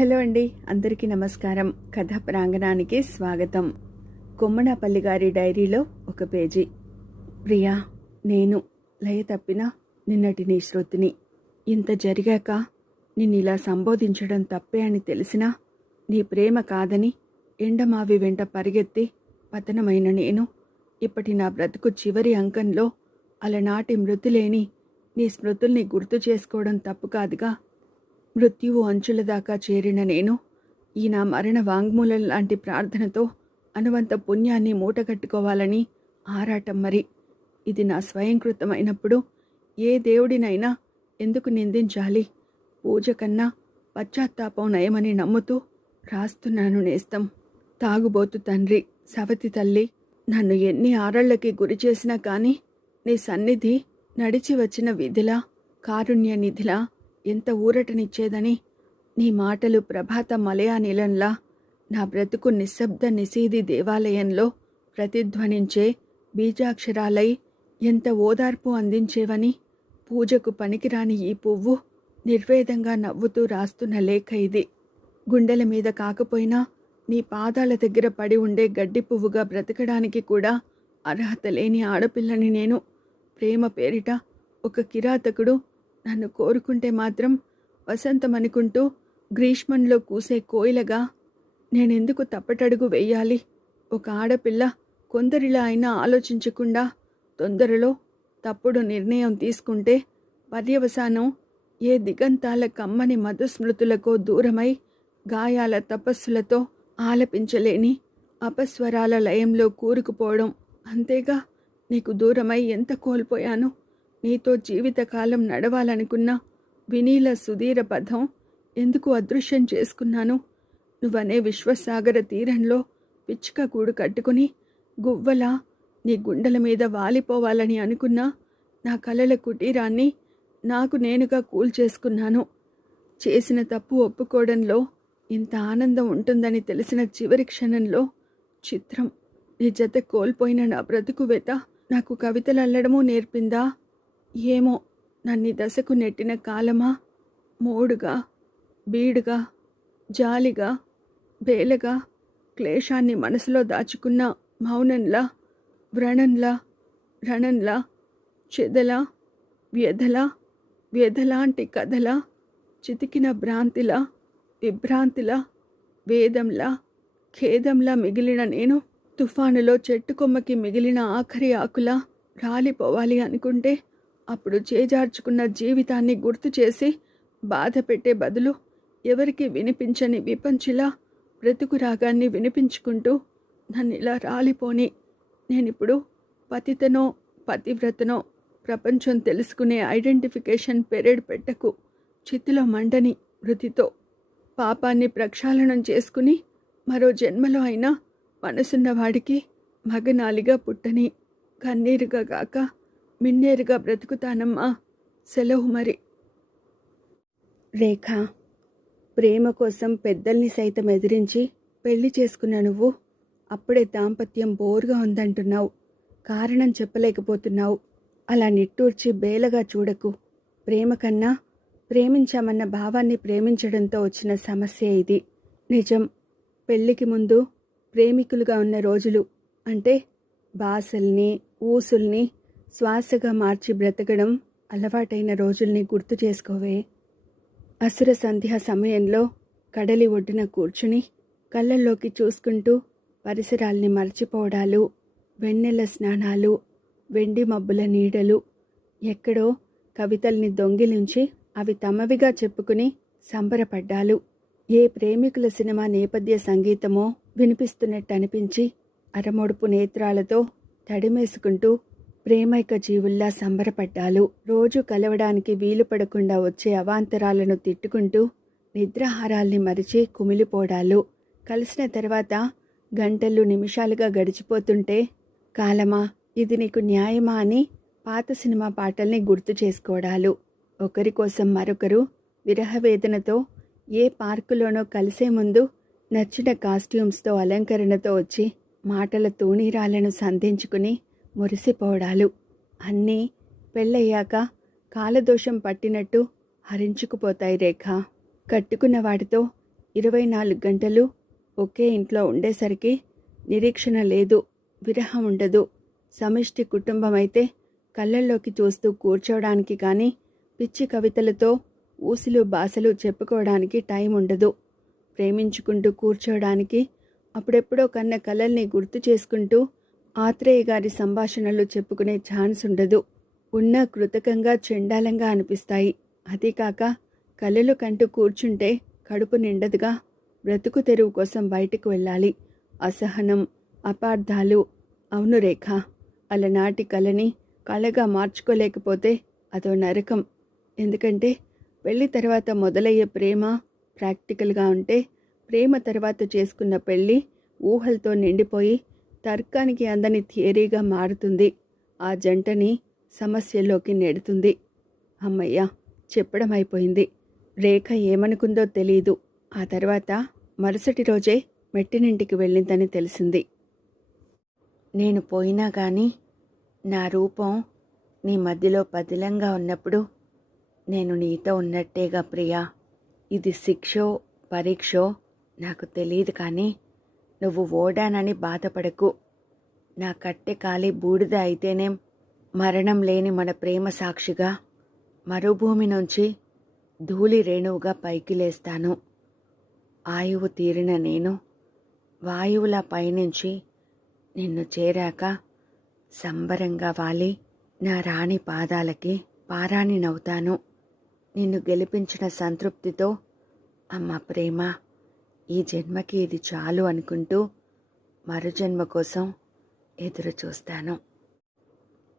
Hello అండి అందరికీ నమస్కారం. కథ ప్రాంగణానికి స్వాగతం. కొమ్మనపల్లి గారి డైరీలో ఒక పేజీ. ప్రియా నేను లయ తప్పిన నిన్నటి నీ శృతిని. ఇంత జరిగాక నిన్ను ఇలా సంబోధించడం తప్పే అని తెలిసినా నీ ప్రేమ కాదని ఎండమావి వెంట పరిగెత్తి పతనమైన నేను ఇప్పటి నా బ్రతుకు చివరి అంకంలో అలనాటి మృతులేని నీ స్మృతుల్ని గుర్తు చేసుకోవడం తప్పు కాదుగా. మృత్యువు అంచుల దాకా చేరిన నేను ఈ నా మరణ వాంగ్మూలం లాంటి ప్రార్థనతో అనువంత పుణ్యాన్ని మూటగట్టుకోవాలని ఆరాటం మరి. ఇది నా స్వయంకృతమైనప్పుడు ఏ దేవుడినైనా ఎందుకు నిందించాలి? పూజ కన్నా పశ్చాత్తాపం నయమని నమ్ముతూ రాస్తున్నాను నేస్తం. తాగుబోతు తండ్రి సవతి తల్లి నన్ను ఎన్ని ఆరళ్ళకి గురి చేసినా కానీ నీ సన్నిధి నడిచి వచ్చిన విధిలా కారుణ్య నిధిలా ఎంత ఊరటనిచ్చేదని నీ మాటలు ప్రభాత మలయానిలంలా నా బ్రతుకు నిశ్శబ్ద నిశీది దేవాలయంలో ప్రతిధ్వనించే బీజాక్షరాలై ఎంత ఓదార్పు అందించేవని పూజకు పనికిరాని ఈ పువ్వు నిర్వేదంగా నవ్వుతూ రాస్తున్న లేఖ ఇది. గుండెల మీద కాకపోయినా నీ పాదాల దగ్గర పడి ఉండే గడ్డి పువ్వుగా బ్రతకడానికి కూడా అర్హత లేని ఆడపిల్లని నేను. ప్రేమ పేరిట ఒక కిరాతకుడు నన్ను కోరుకుంటే మాత్రం వసంతం అనుకుంటూ గ్రీష్మంలో కూసే కోయిలగా నేనెందుకు తప్పటడుగు వెయ్యాలి ఒక ఆడపిల్ల కొందరిలా అయినా ఆలోచించకుండా తొందరలో తప్పుడు నిర్ణయం తీసుకుంటే పర్యవసానం ఏ దిగంతాల కమ్మని మధుస్మృతులకో దూరమై గాయాల తపస్సులతో ఆలపించలేని అపస్వరాల లయంలో కూరుకుపోవడం అంతేగా? నీకు దూరమై ఎంత కోల్పోయాను? నీతో జీవితకాలం నడవాలనుకున్న వినీల సుధీర పథం ఎందుకు అదృశ్యం చేసుకున్నాను? నువ్వనే విశ్వసాగర తీరంలో పిచ్చుక కూడు కట్టుకుని గువ్వలా నీ గుండెల మీద వాలిపోవాలని అనుకున్నా నా కలల కుటీరాన్ని నాకు నేనుగా కూల్చేసుకున్నాను. చేసిన తప్పు ఒప్పుకోవడంలో ఇంత ఆనందం ఉంటుందని తెలిసిన చివరి క్షణంలో చిత్రం నీ జత కోల్పోయిన నా బ్రతుకు వెత నాకు కవితలు అల్లడమూ నేర్పిందా? ఏమో నన్ని దశకు నెట్టిన కాలమా? మూడుగా బీడుగా జాలిగా బేలగా క్లేశాన్ని మనసులో దాచుకున్న మౌనంలా వ్రణంలా రణంలా చెదలా వ్యధలా వ్యధలాంటి కథలా చితికిన భ్రాంతిలా విభ్రాంతిలా వేదంలా ఖేదంలా మిగిలిన నేను తుఫానులో చెట్టు కొమ్మకి మిగిలిన ఆఖరి ఆకులా రాలిపోవాలి అనుకుంటే అప్పుడు చేజార్చుకున్న జీవితాన్ని గుర్తు చేసి బాధ పెట్టే బదులు ఎవరికి వినిపించని విపంచిలా బ్రతుకు రాగాన్ని వినిపించుకుంటూ నన్ను ఇలా రాలిపోని నేనిప్పుడు పతితనో పతివ్రతనో ప్రపంచం తెలుసుకునే ఐడెంటిఫికేషన్ పెరేడ్ పెట్టకు చిత్తులో మండని మృతితో పాపాన్ని ప్రక్షాళనం చేసుకుని మరో జన్మలో అయినా మనసున్న వాడికి మగనాలిగా పుట్టని కన్నీరుగా గాక మిన్నేరుగా బ్రతుకుతానమ్మా. సెలవు మరి. రేఖ ప్రేమ కోసం పెద్దల్ని సైతం ఎదిరించి పెళ్ళి చేసుకున్న నువ్వు. అప్పుడే దాంపత్యం బోరుగా ఉందంటున్నావు. కారణం చెప్పలేకపోతున్నావు. అలా నిట్టూర్చి బేలగా చూడకు. ప్రేమ కన్నా ప్రేమించామన్న భావాన్ని ప్రేమించడంతో వచ్చిన సమస్య ఇది. నిజం పెళ్ళికి ముందు ప్రేమికులుగా ఉన్న రోజులు అంటే బాసల్ని ఊసుల్ని శ్వాసగా మార్చి బ్రతకడం అలవాటైన రోజుల్ని గుర్తు చేసుకోవే. అసుర సంధ్యా సమయంలో కడలి ఒడ్డున కూర్చుని కళ్ళల్లోకి చూసుకుంటూ పరిసరాల్ని మర్చిపోవడాలు వెన్నెల స్నానాలు వెండి మబ్బుల నీడలు ఎక్కడో కవితల్ని దొంగిలించి అవి తమవిగా చెప్పుకుని సంబరపడ్డాలు. ఏ ప్రేమికుల సినిమా నేపథ్య సంగీతమో వినిపిస్తున్నట్టు అనిపించి అరమొడుపు నేత్రాలతో తడిమేసుకుంటూ ప్రేమైక జీవుల్లా సంబరపడ్డాలు రోజు కలవడానికి వీలు పడకుండా వచ్చే అవాంతరాలను తిట్టుకుంటూ నిద్రాహారాల్ని మరిచి కుమిలిపోడాలు. కలిసిన తర్వాత గంటలు నిమిషాలుగా గడిచిపోతుంటే కాలమా ఇది నీకు న్యాయమా అని పాత సినిమా పాటల్ని గుర్తు చేసుకోవడాలు ఒకరి కోసం మరొకరు విరహవేదనతో ఏ పార్కులోనో కలిసే ముందు నచ్చిన కాస్ట్యూమ్స్తో అలంకరణతో వచ్చి మాటల తూణీరాలను సంధించుకుని మురిసిపోవడాలు అన్నీ పెళ్ళయ్యాక కాలదోషం పట్టినట్టు హరించుకుపోతాయి రేఖ. కట్టుకున్న వాడితో ఇరవై నాలుగు గంటలు ఒకే ఇంట్లో ఉండేసరికి నిరీక్షణ లేదు విరహం ఉండదు. సమిష్టి కుటుంబం అయితే కళ్ళల్లోకి చూస్తూ కూర్చోవడానికి కానీ పిచ్చి కవితలతో ఊసులు బాసలు చెప్పుకోవడానికి టైం ఉండదు. ప్రేమించుకుంటూ కూర్చోవడానికి అప్పుడెప్పుడో కన్న కలల్ని గుర్తు చేసుకుంటూ ఆత్రేయ గారి సంభాషణలు చెప్పుకునే ఛాన్స్ ఉండదు. ఉన్న కృతకంగా చెండాలంగా అనిపిస్తాయి. అదీకాక కలలు కంటూ కూర్చుంటే కడుపు నిండదుగా. బ్రతుకు తెరువు కోసం బయటకు వెళ్ళాలి. అసహనం అపార్థాలు. అవును రేఖ అలనాటి కళని కళగా మార్చుకోలేకపోతే అదో నరకం. ఎందుకంటే పెళ్ళి తర్వాత మొదలయ్యే ప్రేమ ప్రాక్టికల్గా ఉంటే ప్రేమ తర్వాత చేసుకున్న పెళ్ళి ఊహలతో నిండిపోయి తర్కానికి అందని థియరీగా మారుతుంది. ఆ జంటని సమస్యల్లోకి నెడుతుంది. అమ్మయ్య చెప్పడం అయిపోయింది. రేఖ ఏమనుకుందో తెలియదు ఆ తర్వాత మరుసటి రోజే మెట్టినింటికి వెళ్ళిందని తెలిసింది. నేను పోయినా కానీ నా రూపం నీ మధ్యలో పదిలంగా ఉన్నప్పుడు నేను నీతో ఉన్నట్టేగా ప్రియా. ఇది శిక్షో పరీక్షో నాకు తెలియదు కానీ నువ్వు ఓడానని బాధపడకు. నా కట్టె కాలి బూడిద అయితేనేం మరణం లేని మన ప్రేమ సాక్షిగా మరుభూమి నుంచి ధూళి రేణువుగా పైకి లేస్తాను. ఆయువు తీరిన నేను వాయువుల పైనుంచి నిన్ను చేరాక సంబరంగా వాలి నా రాణి పాదాలకి పారాణి నవ్వుతాను నిన్ను గెలిపించిన సంతృప్తితో అమ్మ ప్రేమ ఈ జన్మకి ఇది చాలు అనుకుంటూ మరుజన్మ కోసం ఎదురు చూస్తాను.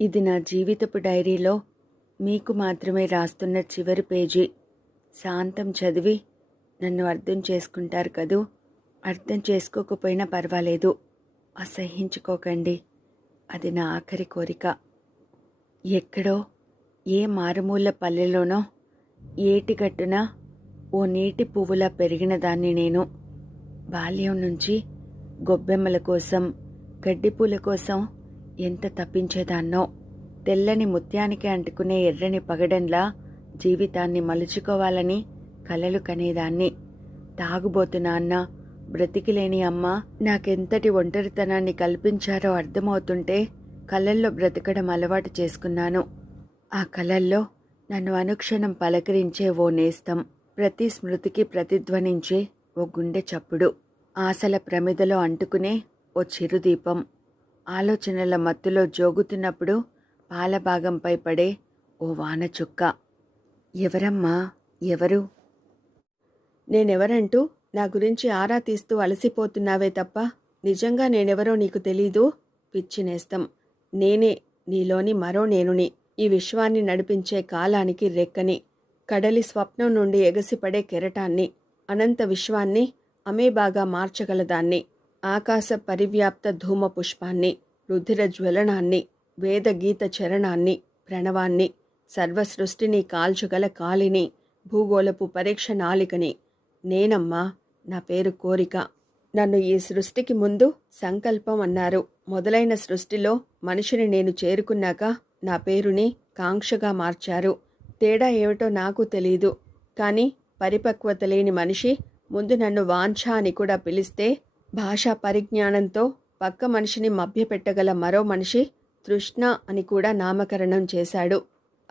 ఇది నా జీవితపు డైరీలో మీకు మాత్రమే రాస్తున్న చివరి పేజీ. శాంతం చదివి నన్ను అర్థం చేసుకుంటారు కదూ? అర్థం చేసుకోకపోయినా పర్వాలేదు. అసహించుకోకండి. అది నా ఆఖరి కోరిక. ఎక్కడో ఏ మారుమూల పల్లెలోనో ఏటిగట్టున ఓ నీటి పువ్వులా పెరిగిన దాన్ని నేను బాల్యం నుంచి గొబ్బెమ్మల కోసం గడ్డిపూల కోసం ఎంత తప్పించేదాన్నో తెల్లని ముత్యానికి అంటుకునే ఎర్రని పగడంలా జీవితాన్ని మలుచుకోవాలని కలలు కనేదాన్ని. తాగుబోతు నాన్న బ్రతికిలేని అమ్మ నాకెంతటి ఒంటరితనాన్ని కల్పించారో అర్థమవుతుంటే కలల్లో బ్రతకడం అలవాటు చేసుకున్నాను. ఆ కలల్లో నన్ను అనుక్షణం పలకరించే ఓ నేస్తం ప్రతి స్మృతికి ప్రతిధ్వనించే ఓ గుండె చప్పుడు. ఆశల ప్రమిదలో అంటుకునే ఓ చిరుదీపం. ఆలోచనల మత్తులో జోగుతున్నప్పుడు పాలభాగంపై పడే ఓ వాన చుక్క. ఎవరమ్మా? ఎవరు? నేనెవరంటూ నా గురించి ఆరా తీస్తూ అలసిపోతున్నావే తప్ప నిజంగా నేనెవరో నీకు తెలీదు? పిచ్చి నేస్తం. నేనే నీలోని మరో నేనుని. ఈ విశ్వాన్ని నడిపించే కాలానికి రెక్కని. కడలి స్వప్నం నుండి ఎగసిపడే కెరటాన్ని. అనంత విశ్వాన్ని అమేబాగా మార్చగలదాన్ని. ఆకాశ పరివ్యాప్త ధూమ పుష్పాన్ని రుధిర జ్వలనాన్ని వేదగీత చరణాన్ని ప్రణవాన్ని సర్వసృష్టిని కాల్చగల కాలిని భూగోళపు పరీక్ష నాలికని. నేనమ్మా నా పేరు కోరిక. నన్ను ఈ సృష్టికి ముందు సంకల్పం అన్నారు. మొదలైన సృష్టిలో మనిషిని నేను చేరుకున్నాక నా పేరుని కాంక్షగా మార్చారు. తేడా ఏమిటో నాకు తెలీదు. కానీ పరిపక్వత లేని మనిషి ముందు నన్ను వాంఛ అని కూడా పిలిస్తే భాషా పరిజ్ఞానంతో పక్క మనిషిని మభ్యపెట్టగల మరో మనిషి తృష్ణ అని కూడా నామకరణం చేశాడు.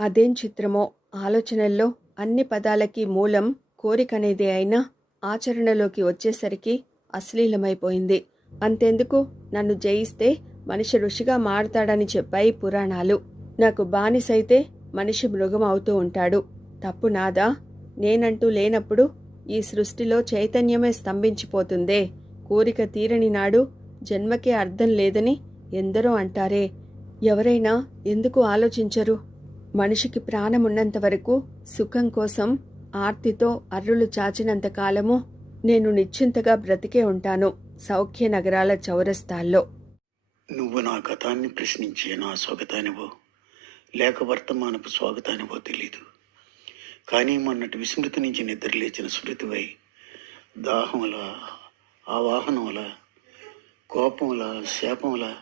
అదేం చిత్రమో? ఆలోచనల్లో అన్ని పదాలకి మూలం కోరికనేదే అయినా ఆచరణలోకి వచ్చేసరికి అశ్లీలమైపోయింది. అంతెందుకు? నన్ను జయిస్తే మనిషి ఋషిగా మారతాడని చెప్పాయి పురాణాలు. నాకు బానిసైతే మనిషి మృగం అవుతూ ఉంటాడు. తప్పు నాదా? నేనంటూ లేనప్పుడు ఈ సృష్టిలో చైతన్యమే స్తంభించిపోతుందే. కోరిక తీరని నాడు జన్మకే అర్థం లేదని ఎందరో అంటారే. ఎవరైనా ఎందుకు ఆలోచించరు? మనిషికి ప్రాణమున్నంత వరకు సుఖం కోసం ఆర్తితో అర్రులు చాచినంత కాలము నేను నిశ్చింతగా బ్రతికే ఉంటాను సౌఖ్య నగరాల చౌరస్తాల్లో. నువ్వు నా గతాన్ని ప్రశ్నించే నా స్వాగతానివో లేక వర్తమానపు స్వాగతానివో తెలీదు. కానీ మొన్నటి విస్మృతి నుంచి నిద్రలేచిన స్మృతివై దాహముల ఆవాహనముల కోపముల శాపముల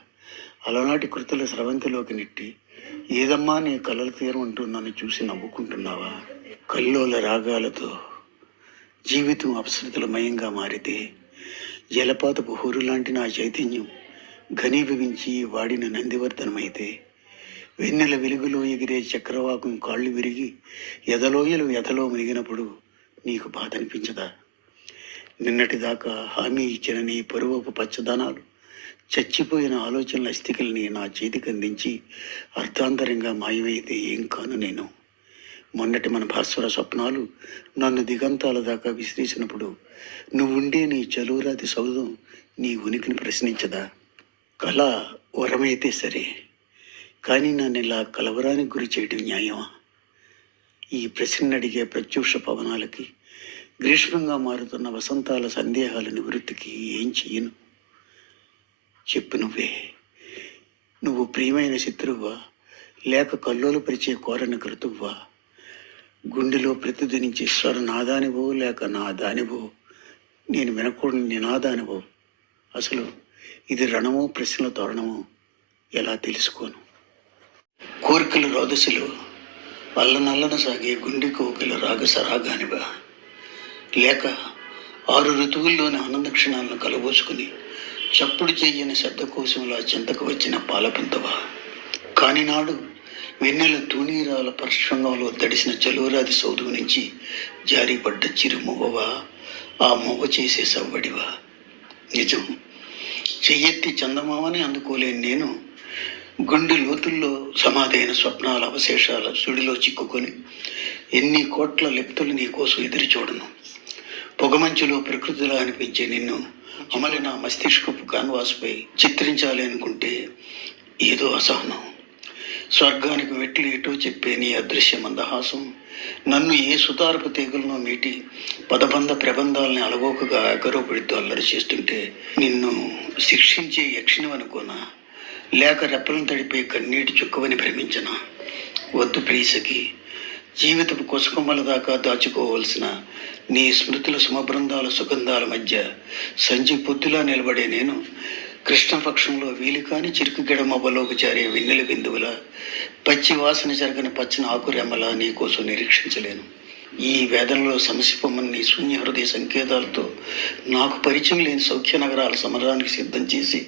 అలనాటి కృతుల స్రవంతిలోకి నెట్టి ఏదమ్మా నీ కలలు తీరం నన్ను చూసి నవ్వుకుంటున్నావా? కల్లోల రాగాలతో జీవితం అపసృతులమయంగా మారితే జలపాతపు హోరు లాంటి నా చైతన్యం ఘనీభవించి వాడిన నందివర్ధనమైతే వెన్నెల వెలుగులో ఎగిరే చక్రవాకం కాళ్ళు విరిగి ఎదలోయలు ఎదలో మునిగినప్పుడు నీకు బాధ అనిపించదా నిన్నటిదాకా హామీ ఇచ్చిన నీ పరువపు పచ్చదనాలు చచ్చిపోయిన ఆలోచనల అస్థికల్ని నా చేతికి అందించి అర్థాంతరంగా మాయమైతే ఏం కాను నేను. మొన్నటి మన భాస్వర స్వప్నాలు నన్ను దిగంతాల దాకా విసిరేసినప్పుడు నువ్వుండే నీ చలువరాతి సౌధం నీ ఉనికిని ప్రశ్నించదా? కళ వరమైతే సరే. కానీ నన్ను ఇలా కలవరానికి గురి చేయడం న్యాయమా? ఈ ప్రశ్న అడిగే ప్రత్యూష పవనాలకి గ్రీష్మంగా మారుతున్న వసంతాల సందేహాల నివృత్తికి ఏం చెయ్యను? చెప్పు నువ్వే. నువ్వు ప్రియమైన శత్రువా లేక కల్లోలు పరిచే కోరని కృతువ్వా? గుండెలో ప్రతిధ్వనించే స్వర నాదానివో లేక నా దానివో నేను వినకూడని నినాదానివో? అసలు ఇది రణమో ప్రశ్నల తోరణమో ఎలా తెలుసుకోను? కోరికల వల్ల నల్లన సాగే గుండె కోకిల రాగసరాగానివా లేక ఆరు ఋతువుల్లోని ఆనంద క్షణాలను కలబోసుకుని చప్పుడు చెయ్యని శబ్దకోశంలా చింతకు వచ్చిన పాలపింతవా? కాని నాడు వెన్నెల తూనీరాల పరిశ్రమంలో తడిసిన చలువరాది సౌదువు నుంచి జారిపడ్డ చిరుమువ్వవా? ఆ మువ్వ చేసే సవ్వడివా? నిజం. చెయ్యెత్తి చందమామని అందుకోలేని నేను. గుండె లోతుల్లో సమాధైన స్వప్నాల అవశేషాల సుడిలో చిక్కుకొని ఎన్ని కోట్ల లెప్తులు నీకోసం ఎదురు చూడను. పొగమంచులో ప్రకృతిలా అనిపించే నిన్ను అమలి నా మస్తిష్కపు కాన్వాస్పై చిత్రించాలి అనుకుంటే ఏదో అసహనం. స్వర్గానికి మెట్లు ఎటో చెప్పే నీ అదృశ్య మందహాసం నన్ను ఏ సుతారపు తీగలను మీటి పదబంధ ప్రబంధాలని అలవోకగా అగరోపడితో అల్లరి చేస్తుంటే నిన్ను శిక్షించే యక్షిణం అనుకోనా? లేక రెప్పలను తడిపే కన్నీటి చుక్కవని భ్రమించిన. వద్దు ప్రీసకి జీవితపు కుసుకొమ్మల దాకా దాచుకోవలసిన నీ స్మృతుల సుమబృందాల సుగంధాల మధ్య సంజి పొద్దులా నిలబడే నేను కృష్ణపక్షంలో వీలుకాని చిరుకు గిడమబ్బలోకి జారే వెన్నెల బిందువుల పచ్చి వాసన జరగని పచ్చని ఆకురెమ్మలా నీ కోసం నిరీక్షించలేను. ఈ వేదనలో సమసిపోమని నీ శూన్య హృదయ సంకేతాలతో నాకు పరిచయం లేని సౌఖ్య నగరాల సమరానికి సిద్ధం చేసి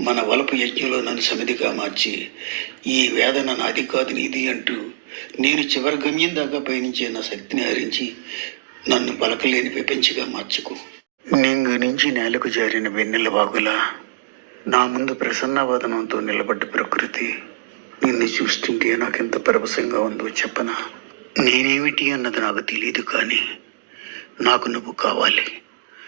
మన వలపు యజ్ఞంలో నన్ను సమిధిగా మార్చి ఈ వేదన నాది కాదు నీది అంటూ నేను చివరి గమ్యం దాకా పయనించే నా శక్తిని హరించి నన్ను పలకలేని విపించిగా మార్చుకో. నింగు నుంచి నేలకు జారిన వెన్నెల వాగులా నా ముందు ప్రసన్నవదనంతో నిలబడ్డ ప్రకృతి నిన్ను చూస్తుంటే నాకెంత పరవశంగా ఉందో చెప్పనా? నేనేమిటి అన్నది నాకు తెలియదు కానీ నాకు నువ్వు కావాలి.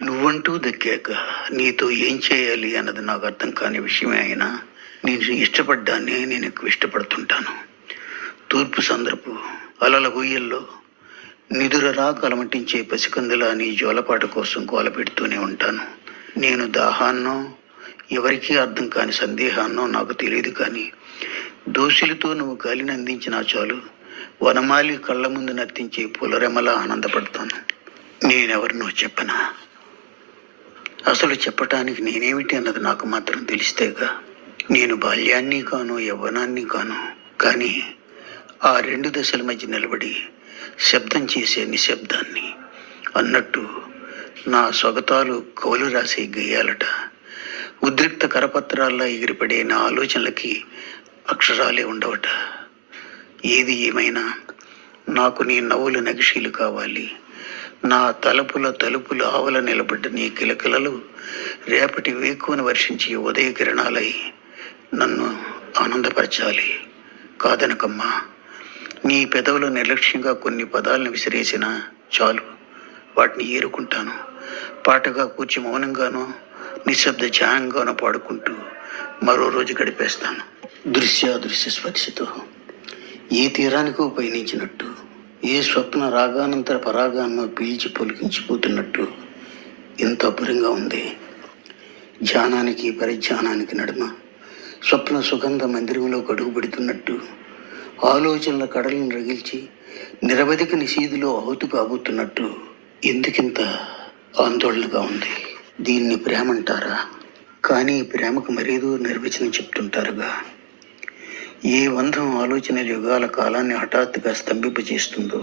నువ్వంటూ దక్కాక నీతో ఏం చేయాలి అన్నది నాకు అర్థం కాని విషయమే అయినా నేను ఇష్టపడ్డాన్ని నేను ఎక్కువ ఇష్టపడుతుంటాను. తూర్పు సందర్పు అలల గుయ్యల్లో నిదురరా రాక అలమటించే పసికందుల నీ జోలపాట కోసం గోల పెడుతూనే ఉంటాను. నేను దాహాన్నో ఎవరికీ అర్థం కాని సందేహాన్నో నాకు తెలియదు కానీ దోషులతో నువ్వు గాలిని అందించినా చాలు. వనమాలి కళ్ళ ముందు నర్తించే పులరెమల ఆనందపడతాను. నేనెవరినో చెప్పనా? అసలు చెప్పటానికి నేనేమిటి అన్నది నాకు మాత్రం తెలిస్తేగా నేను బాల్యాన్ని కాను యవ్వనాన్ని కాను కానీ ఆ రెండు దశల మధ్య నిలబడి శబ్దం చేసే నిశ్శబ్దాన్ని అన్నట్టు నా స్వగతాలు కౌలు రాసే గేయాలట. ఉద్రిక్త కరపత్రాల్లో ఎగిరిపడే నా ఆలోచనలకి అక్షరాలే ఉండవట. ఏది ఏమైనా నాకు నీ నవ్వులు నగిషీలు కావాలి. నా తలుపుల తలుపులు ఆవల నిలబడ్డ నీ కిలకిలలు రేపటి వేకువను వర్షించి ఉదయ కిరణాలై నన్ను ఆనందపరచాలి. కాదనకమ్మా నీ పెదవులు నిర్లక్ష్యంగా కొన్ని పదాలను విసిరేసినా చాలు. వాటిని ఏరుకుంటాను. పాటగా కూర్చి మౌనంగానో నిశ్శబ్ద ధ్యానంగానో పాడుకుంటూ మరో రోజు గడిపేస్తాను. దృశ్యాదృశ్య స్పర్శతో. ఏ తీరానికో పయనించినట్టు ఏ స్వప్న రాగానంతర పరాగాన్నో పీల్చి పొలికించిపోతున్నట్టు ఎంత అబ్బురంగా ఉంది. ధ్యానానికి పరిధ్యానానికి నడుమ స్వప్న సుగంధ మందిరంలో గడుగు పెడుతున్నట్టు ఆలోచనల కడలను రగిల్చి నిరవధిక నిశీధిలో ఆహుతి కాబోతున్నట్టు ఎందుకింత ఆందోళనగా ఉంది? దీన్ని ప్రేమ అంటారా కానీ ప్రేమకు మరేదో నిర్వచనం చెప్తుంటారుగా. ఏ బంధం ఆలోచన యుగాల కాలాన్ని హఠాత్తుగా స్తంభింపజేస్తుందో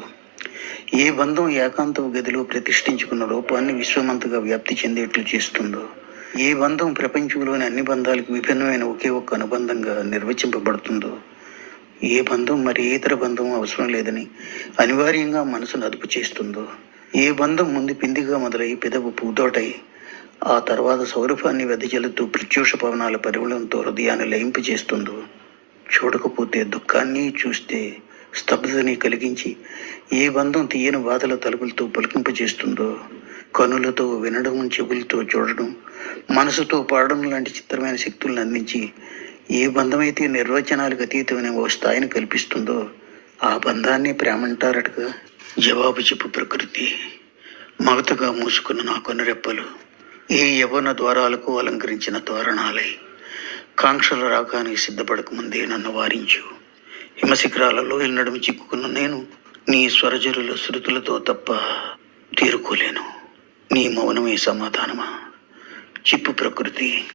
ఏ బంధం ఏకాంత గదిలో ప్రతిష్ఠించుకున్న రూపాన్ని విశ్వమంతగా వ్యాప్తి చెందేట్లు చేస్తుందో ఏ బంధం ప్రపంచంలోని అన్ని బంధాలకు విభిన్నమైన ఒకే ఒక్క అనుబంధంగా నిర్వచింపబడుతుందో ఏ బంధం మరి ఇతర బంధం అవసరం లేదని అనివార్యంగా మనసును అదుపు చేస్తుందో ఏ బంధం ముందు పిందిగా మొదలై పెదవు పూదోటై ఆ తర్వాత సౌరభాన్ని వెదజల్లుతూ ప్రత్యూష పవనాల పరిమళంతో హృదయాన్ని లయింపు చేస్తుందో చూడకపోతే దుఃఖాన్ని చూస్తే స్తబ్దతని కలిగించి ఏ బంధం తీయని బాధల తలుపులతో పలికింపజేస్తుందో కనులతో వినడం చెవులతో చూడడం మనసుతో పాడడం లాంటి చిత్రమైన శక్తులను అందించి ఏ బంధమైతే నిర్వచనాలకు అతీతమైన ఓ స్థాయిని కల్పిస్తుందో ఆ బంధాన్ని ప్రేమంటారటగా జవాబు చెప్పు ప్రకృతి. మగతగా మూసుకున్న నా కొనరెప్పలు ఏ యవన ద్వారాలకు అలంకరించిన తోరణాలై కాంక్షల రాగానికి సిద్ధపడకముందే నన్ను వారించు. హిమశిఖరాలలో ఎన్నడమి చిక్కుకున్న నేను నీ స్వరజరుల శృతులతో తప్ప తీరుకోలేను. నీ మౌనమే సమాధానమా? చిప్పు ప్రకృతి.